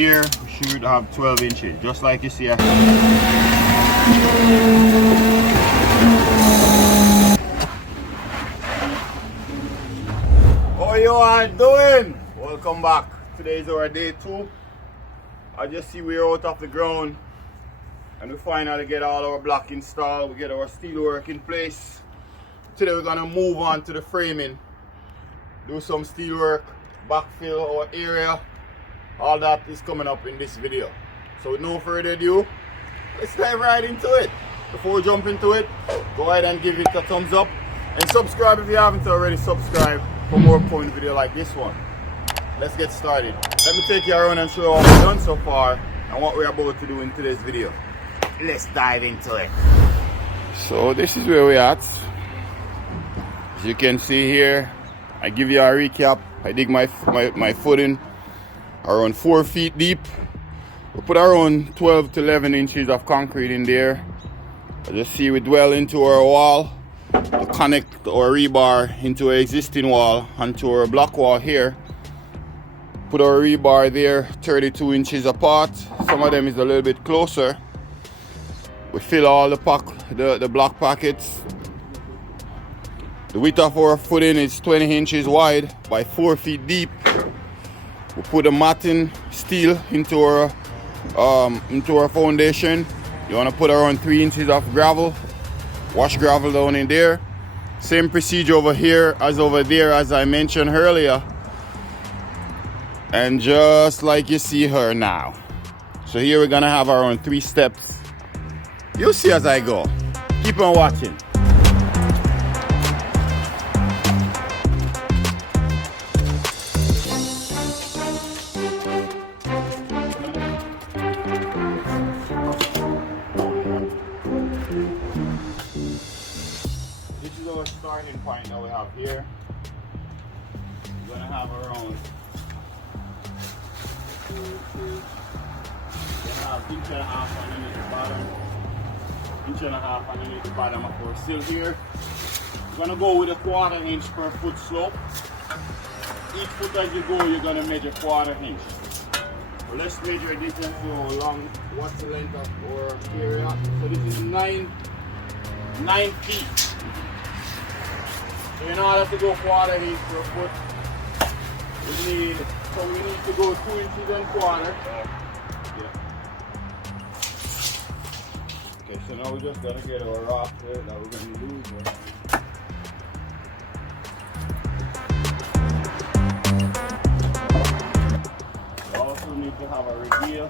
here we should have 12 inches, just like you see here. How you all doing? Welcome back. Today is our day 2. I just see we're out of the ground and we finally get all our block installed. We get our steel work in place. Today we're gonna move on to the framing, do some steel work, backfill our area. All that is coming up in this video. So with no further ado, let's dive right into it. Before we jump into it, go ahead and give it a thumbs up and subscribe if you haven't already subscribed for more point video like this one. Let's get started. Let me take you around and show you what we've done so far and what we're about to do in today's video. Let's dive into it. So this is where we're at. As you can see here, I give you a recap. I dig my footing around 4 feet deep. We put around 12 to 11 inches of concrete in there. As you see, we dwell into our wall to connect our rebar into an existing wall onto our block wall here. Put our rebar there 32 inches apart. Some of them is a little bit closer. We fill all the block pockets. The width of our footing is 20 inches wide by 4 feet deep. We put a matting steel into our foundation. You want to put around 3 inches of gravel, wash gravel down in there. Same procedure over here as over there, as I mentioned earlier. And just like you see her now. So here we're gonna have around 3 steps. You'll see as I go. Keep on watching. This is our starting point that we have here. We're gonna have around 1.5 underneath the bottom, 1.5 underneath the bottom of our sill here. We're gonna go with a 1/4 inch per foot slope. Each foot as you go, you're gonna measure 1/4 inch. So let's measure this and so long. What's the length of our area? So this is 9 feet. So in order to go 1/4 inch per foot, we need to go 2 inches and 1/4. Okay, so now we're just gonna get our rock there that we're gonna use. We also need to have a reveal.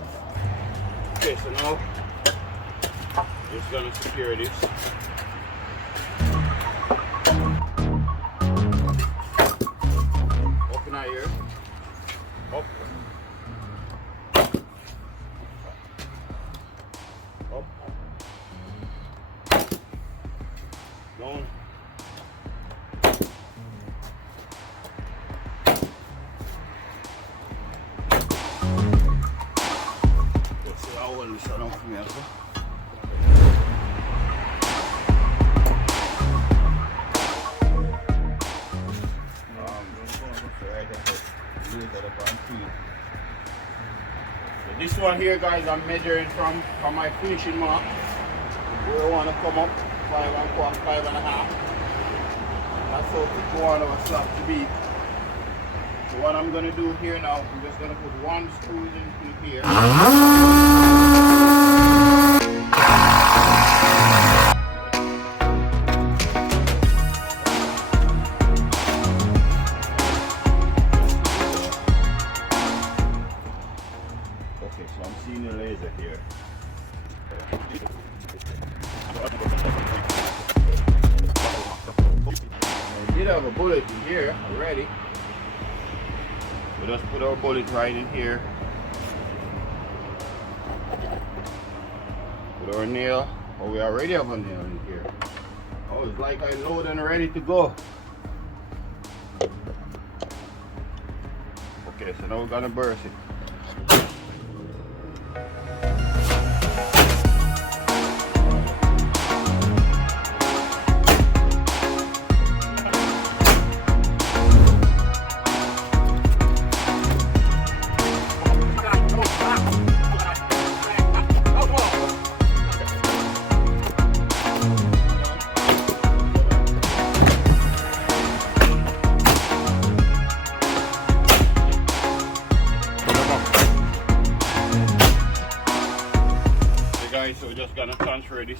Okay, so now just gonna secure this. Open our ear. Up. Up. Down. Let's see how well this is on from here. So this one here, guys, I'm measuring from my finishing mark. Where I want to come up 5.5. That's how thick we want our slab to be. So what I'm going to do here now, I'm just going to put 1 screw in here. Okay, so I'm seeing the laser here. We did have a bullet in here already. We'll just put our bullet right in here. Put our nail. Oh, we already have a nail in here. Oh, it's like I load and ready to go. Okay, so now we're gonna burst it.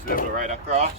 this level right across.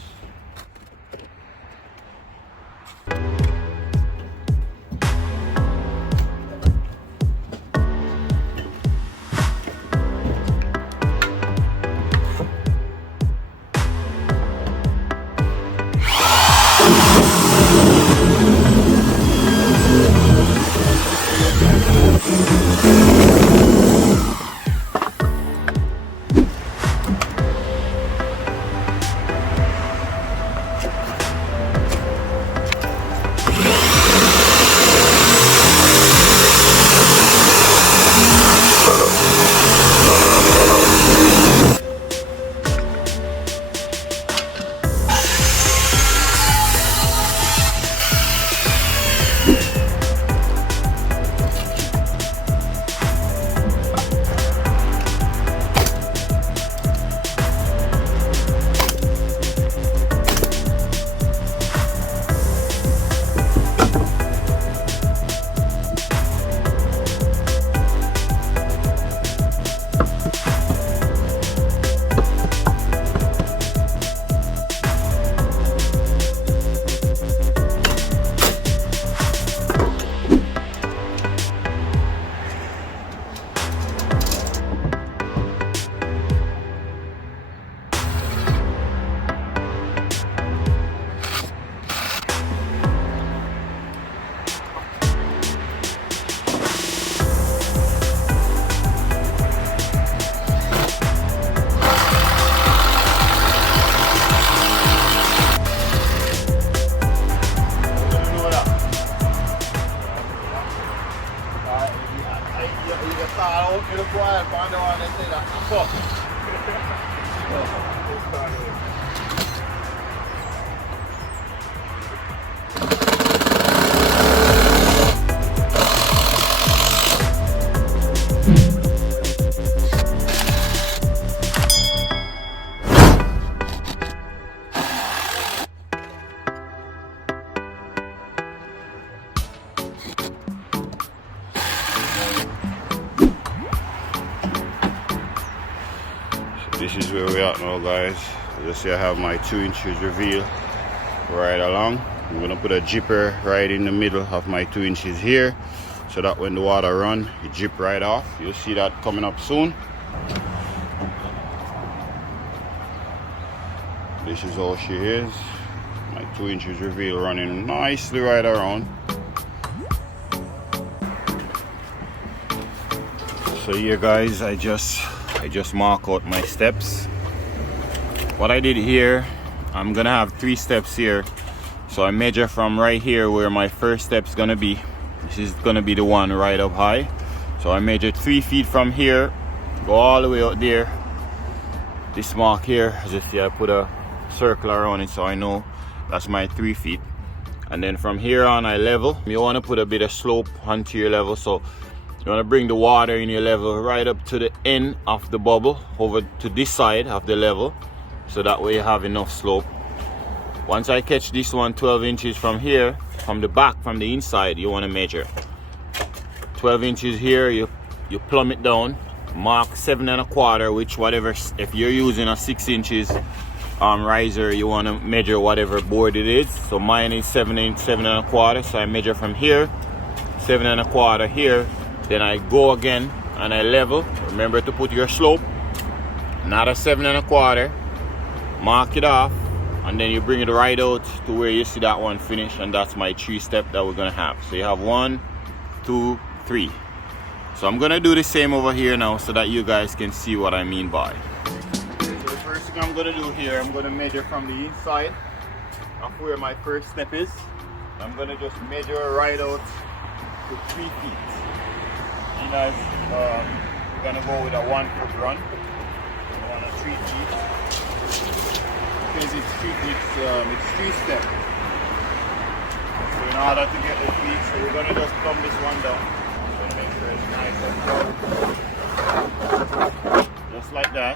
This is where we're at now, guys. As you see, I have my 2 inches reveal right along. I'm gonna put a jipper right in the middle of my 2 inches here, so that when the water run, it jip right off. You'll see that coming up soon. This is all she is. My 2 inches reveal running nicely right around. So here, guys, I just mark out my steps. What I did here, I'm gonna have 3 steps here, so I measure from right here where my first step's gonna be. This is gonna be the one right up high, so I measured 3 feet from here, go all the way out there. This mark here, as you see, I put a circle around it so I know that's my 3 feet, and then from here on I level. You want to put a bit of slope onto your level, so you want to bring the water in your level right up to the end of the bubble, over to this side of the level, so that way you have enough slope. Once I catch this one 12 inches from here, from the back, from the inside, you want to measure 12 inches here. You plumb it down, mark 7 1/4, which whatever, if you're using a 6 inches riser, you want to measure whatever board it is. So mine is 7 1/4, so I measure from here 7 1/4 here. Then I go again and I level. Remember to put your slope, not a 7 1/4. Mark it off, and then you bring it right out to where you see that one finish, and that's my 3 step that we're gonna have. So you have 1, 2, 3. So I'm gonna do the same over here now so that you guys can see what I mean by. So the first thing I'm gonna do here, I'm gonna measure from the inside of where my first step is. I'm gonna just measure right out to 3 feet. Guys, we're gonna go with a 1 foot run. We want a 3 feet because it's 3 steps. So in order to get the feet, so we're gonna just thumb this one down. So make sure it's nice and firm. Just like that.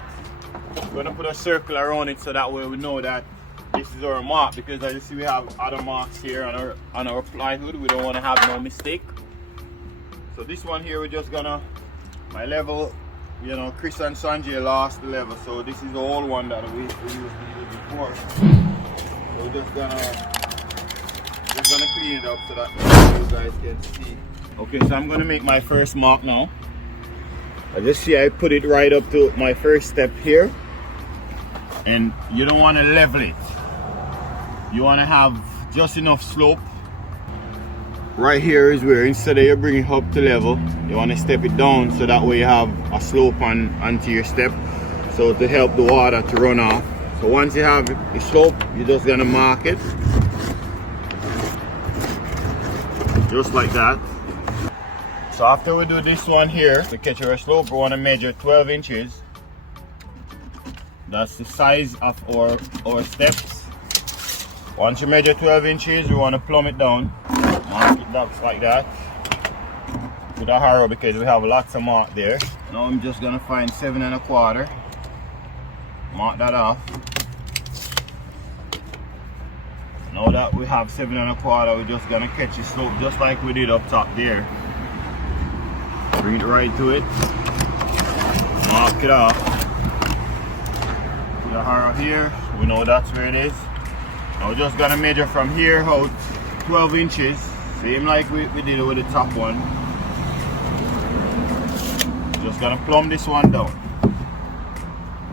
We're gonna put a circle around it so that way we know that this is our mark, because as you see we have other marks here on our plywood. We don't want to have no mistake. So this one here, we're just gonna, my level you know, Chris and Sanjay lost the level, so this is the old one that we used to use before. So we're just gonna clean it up so that you guys can see. Okay, so I'm gonna make my first mark now. I just see I put it right up to my first step here, and you don't want to level it. You want to have just enough slope. Right here is where, instead of you bring it up to level, you want to step it down so that way you have a slope onto your step, so to help the water to run off. So once you have the slope, you're just gonna mark it just like that. So after we do this one here, to catch our slope, we want to measure 12 inches. That's the size of our steps. Once you measure 12 inches, we want to plumb it down. Mark it box like that with a harrow because we have lots of mark there. Now I'm just gonna find 7 1/4. Mark that off. Now that we have 7 1/4, we're just gonna catch the slope just like we did up top there. Bring it right to it. Mark it off. Put a harrow here. We know that's where it is. Now we're just gonna measure from here out 12 inches. Same like we did it with the top one. Just gonna plumb this one down.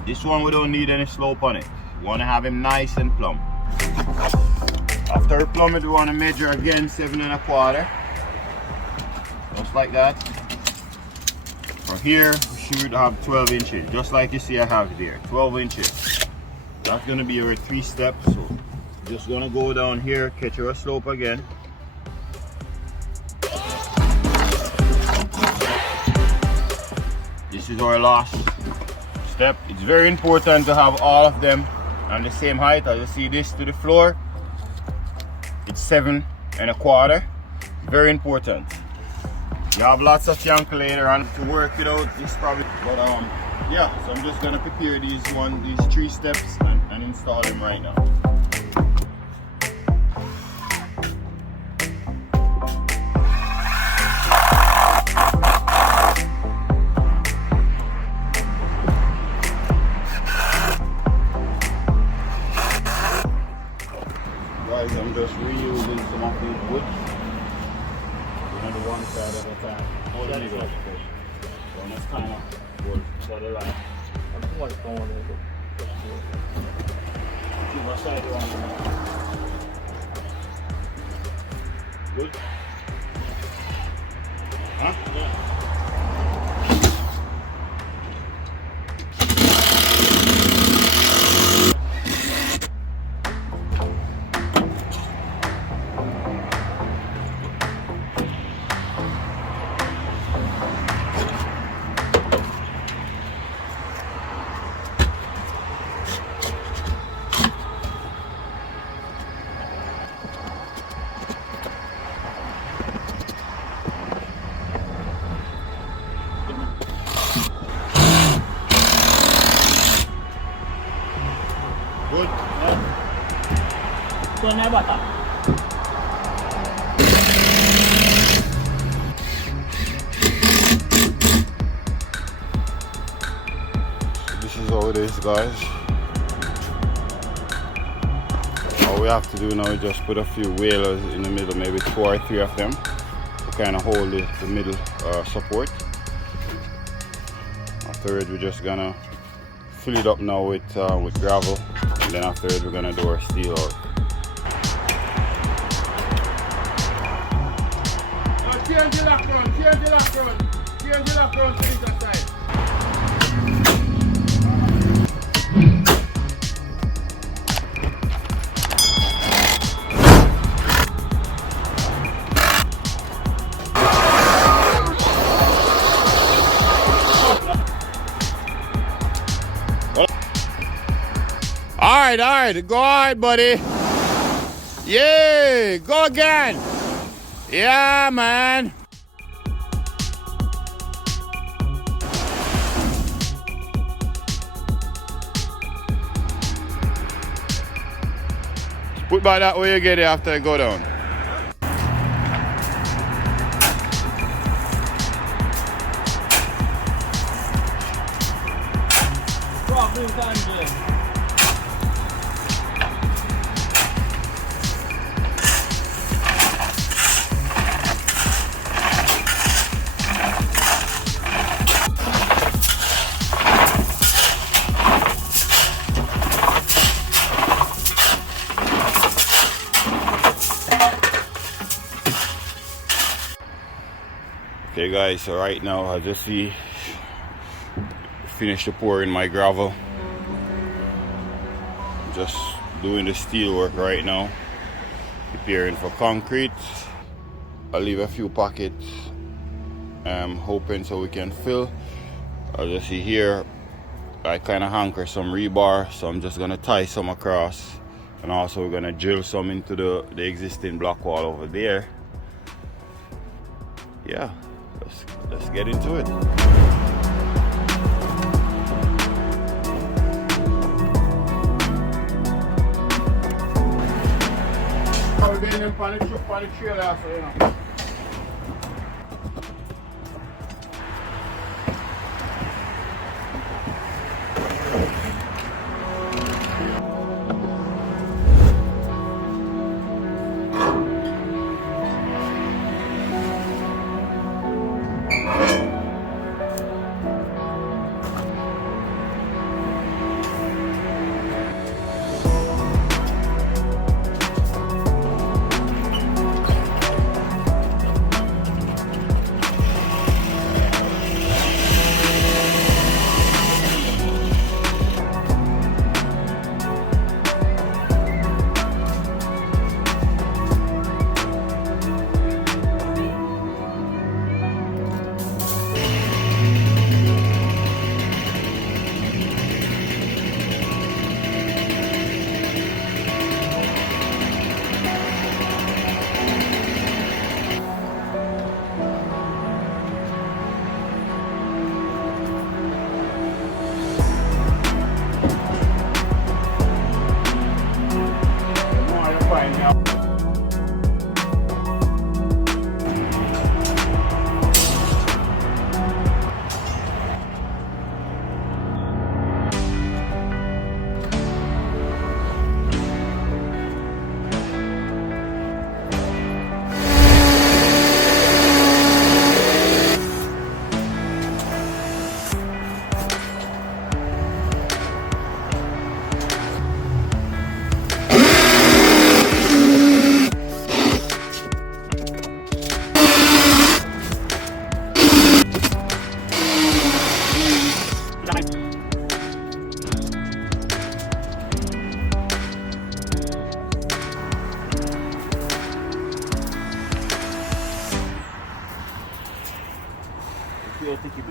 This one we don't need any slope on it. We wanna have him nice and plumb. After we plumb it, we wanna measure again 7 1/4. Just like that. From here, we should have 12 inches. Just like you see I have there, 12 inches. That's gonna be our 3 steps. So just gonna go down here, catch our slope again. This is our last step. It's very important to have all of them on the same height. As you see this to the floor, it's 7 1/4. Very important. You have lots of yank later on to work it out. This probably, but yeah. So I'm just gonna prepare these 3 steps and install them right now. Guys, I'm just reusing some of these wood. On the one side at a time. Hold on, go. So let's kind of wood to the line. Keep our side on. Good? Huh? Yeah. Good. This is how it is, guys. All we have to do now is just put a few whalers in the middle, maybe 2 or 3 of them, to kind of hold the middle support. Afterwards, we're just gonna fill it up now with gravel, and then afterwards we're gonna do our steel work. Change the lock run, change the lock run, change the lock run to this side. All right, go on, buddy. Yeah, go again. Yeah, man. Put by that way you get it after you go down. Okay guys, so right now as you see, finished the pouring my gravel. Just doing the steel work right now, preparing for concrete. I'll leave a few pockets, hoping so we can fill. As you see here, I kind of hanker some rebar, so I'm just gonna tie some across, and also we're gonna drill some into the existing block wall over there. Yeah, let's get into it.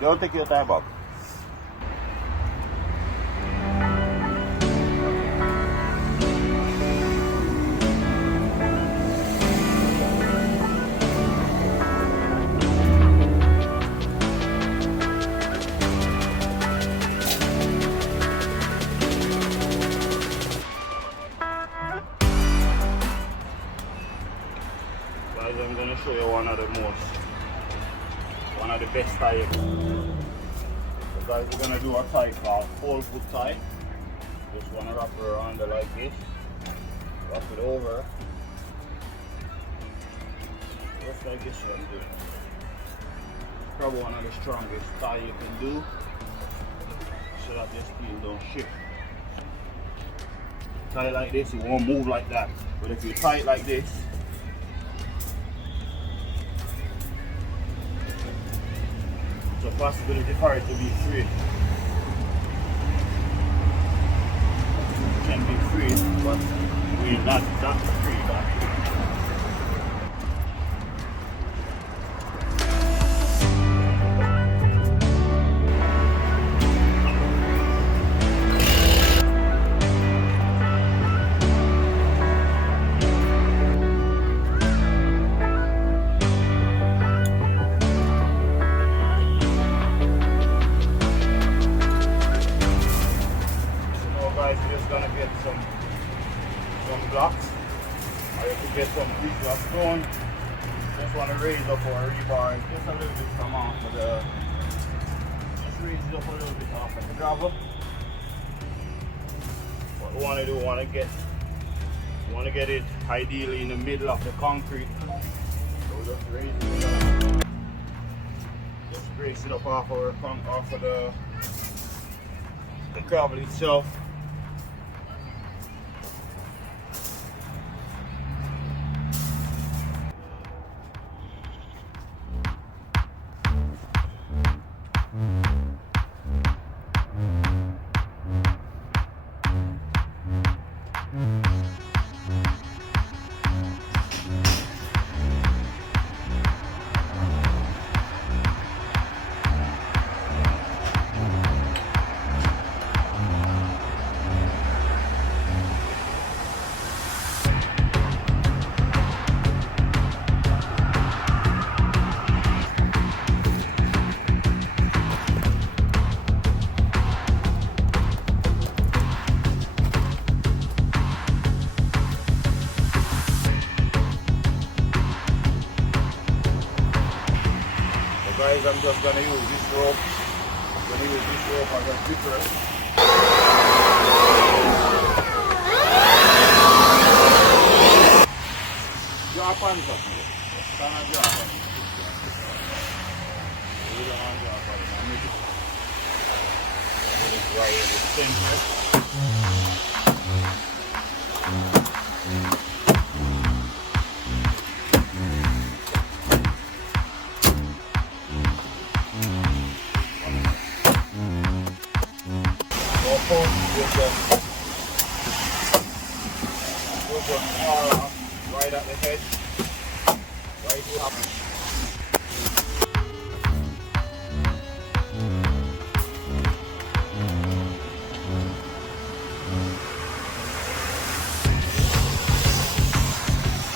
Don't take your time, Bob. Guys, I'm going to show you one of the best tie. So guys, we're going to do a tie called 4-foot tie. Just want to wrap it around it like this. Wrap it over. Just like this one doing. Probably one of the strongest tie you can do, so that your steel don't shift. Tie it like this, it won't move like that. But if you tie it like this, it's a possibility for it to be free. It can be free, but we're not free. We're just gonna get some blocks, or you could get some pieces of stone. Just want to raise up our rebar just a little bit from off of the, just raise it up a little bit off of the gravel. What we want to do, we want to get it ideally in the middle of the concrete. So we just raise it up. Just raise it up off of the gravel itself. guys, I'm just gonna use this rope. I'm gonna use this rope as a zipper. Drop on something. Stand and drop on it. We don't want to drop on it. I'm going to put it right in the center. Right at the head, right here.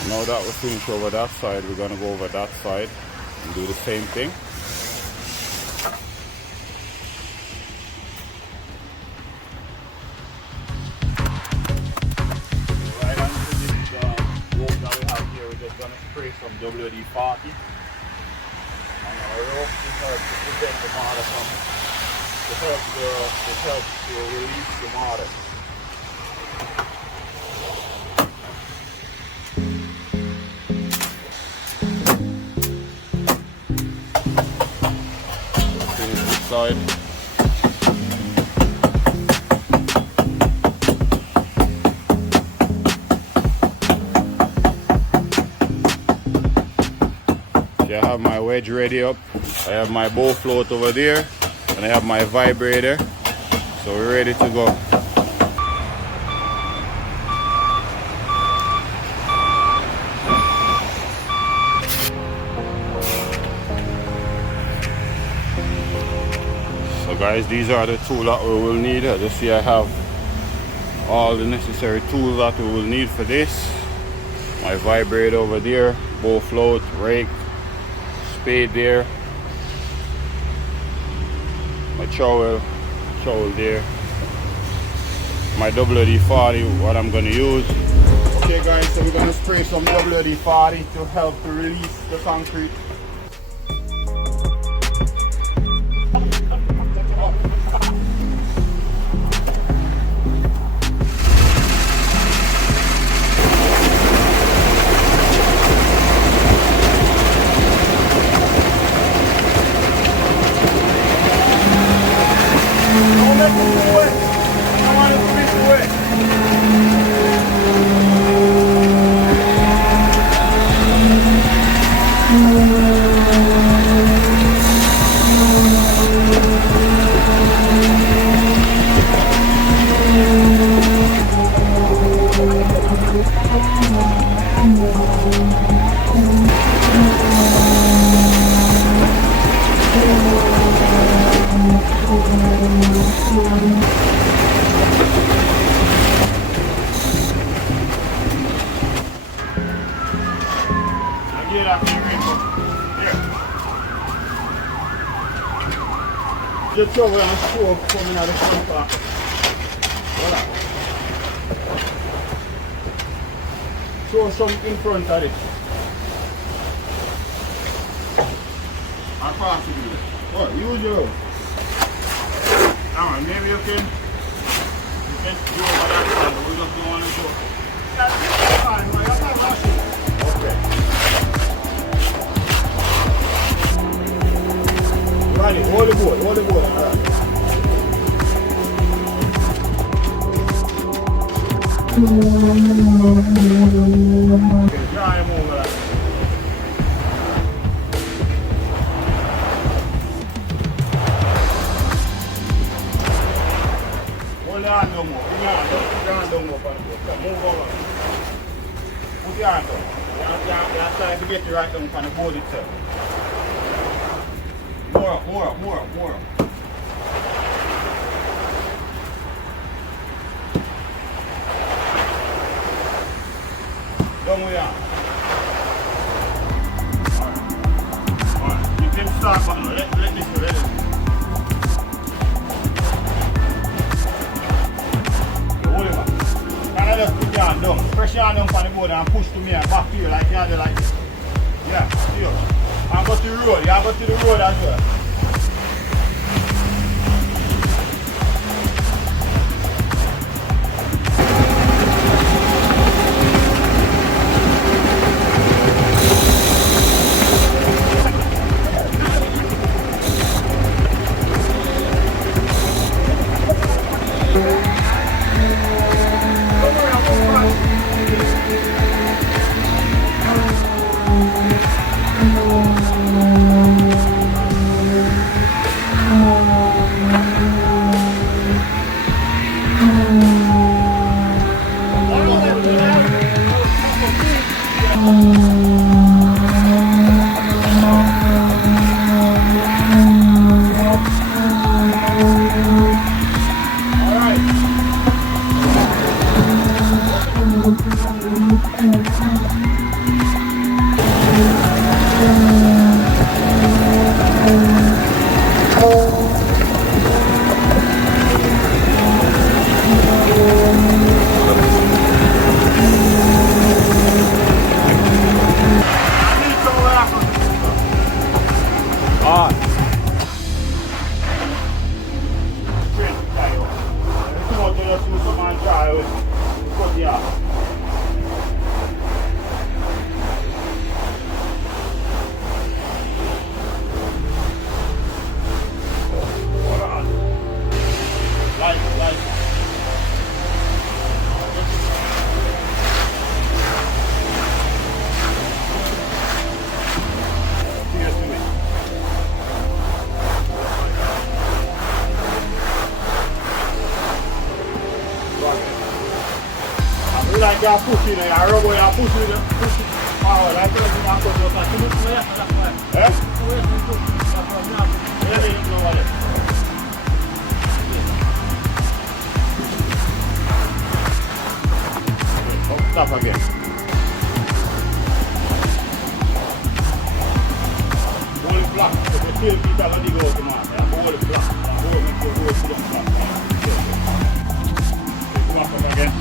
Now that we're finished over that side, we're going to go over that side and do the same thing. Spray some WD-40 on our rope to help to prevent the motor from to help to release the motor. Finish this side. I have my wedge ready up, I have my bow float over there, and I have my vibrator, so we're ready to go. So guys, these are the tools that we will need. As you see, I have all the necessary tools that we will need for this. My vibrator over there, bow float, rake, spade there, my trowel there, my WD-40, what I'm going to use. Okay guys, so we're going to spray some WD-40 to help to release the concrete. Just over and screw coming out of the front part. Voila. Throw some in front of it. Across the wheel. Oh, use your own. Now, maybe you can do over that side, but we just don't want to go. That's fine, but you're not rushing. Okay. Right, hold the board, alright. Okay, dry him over that. Hold the hand no more, put your hand down more. Come, move over. Put your hand down. You're trying to get you right down on the board itself. More up. Down with your. Alright. You can start button. Let this go. Hold it back. Can I just put your hand down? Press your hand down on the board and push to me and back to you like you do like this. Yeah, see you. And go to the road. You have to go to the road as well. Like you are pushing, you are rubbing, you are pushing forward. Like you are pushing forward. Eh? Stop again. Hold it flat. So the tail feet are going to go to man. Hold it flat. Hold it to the flat. Come up again.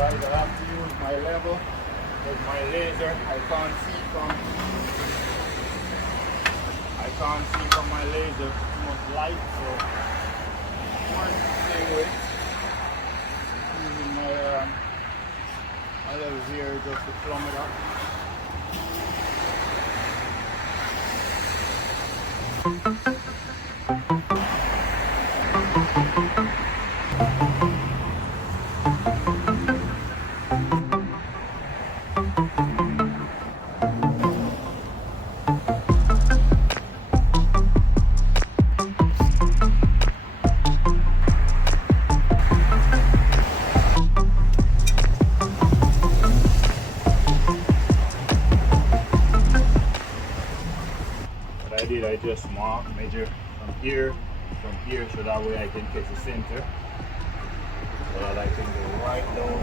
guys, I have to use my level with my laser. I can't see from my laser too much light, so one thing with using my level here just to plumb it up. I just measure from here, so that way I can catch the center, so that I can go right down.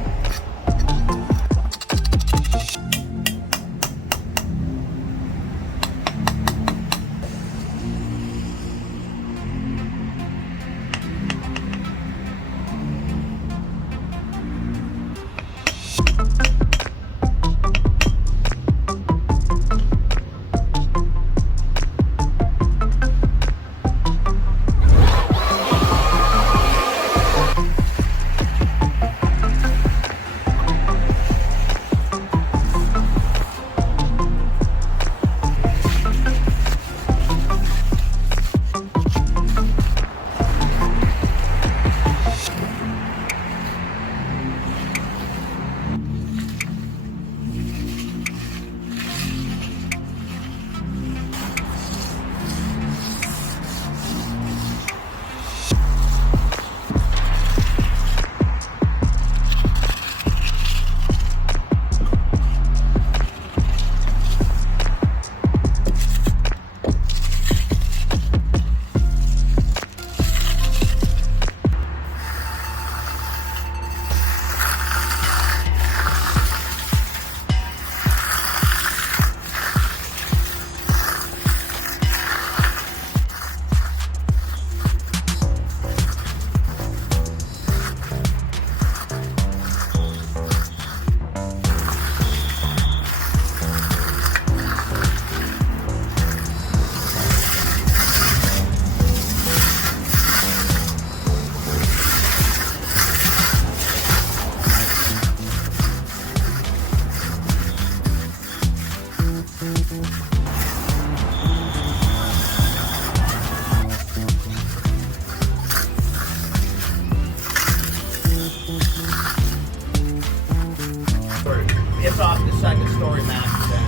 It's off the second story max then.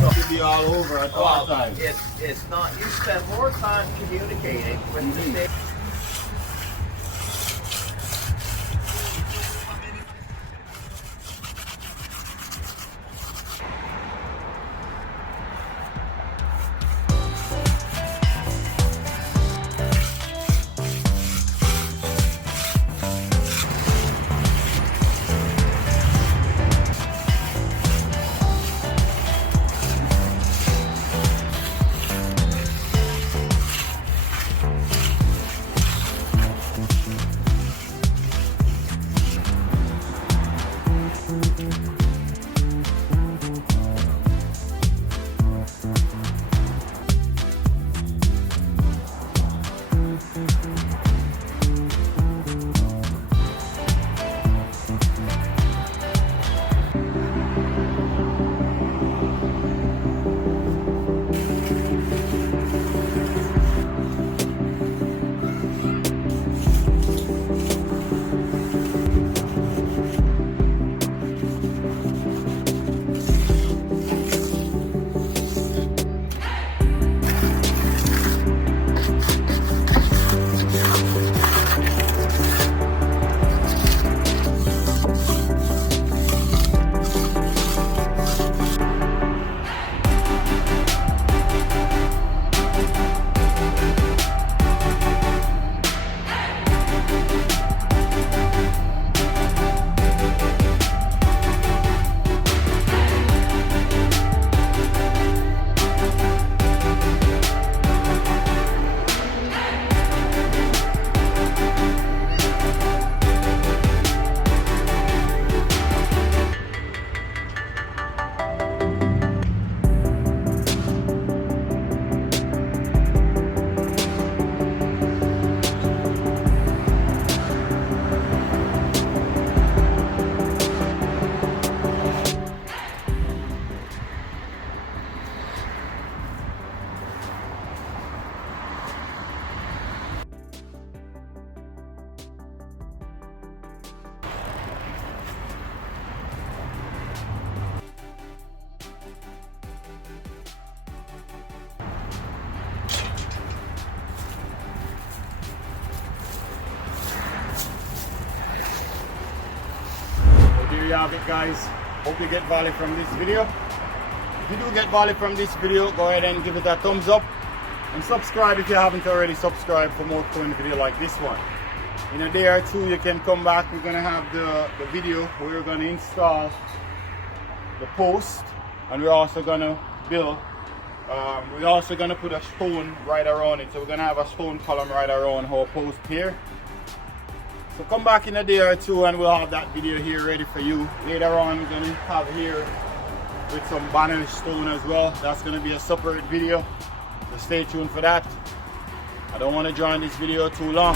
So it should be all over at all times. It's not. You spend more time communicating with the state. there you have it, guys. Hope you get value from this video. If you do get value from this video, go ahead and give it a thumbs up and subscribe if you haven't already subscribed for more fun video like this one. In a day or two you can come back. We're gonna have the video where we're gonna install the post, and we're also gonna build we're also gonna put a stone right around it. So we're gonna have a stone column right around our post here. So come back in a day or two and we'll have that video here ready for you. Later on we're gonna have here with some banner stone as well. That's gonna be a separate video, so stay tuned for that. I don't want to join this video too long.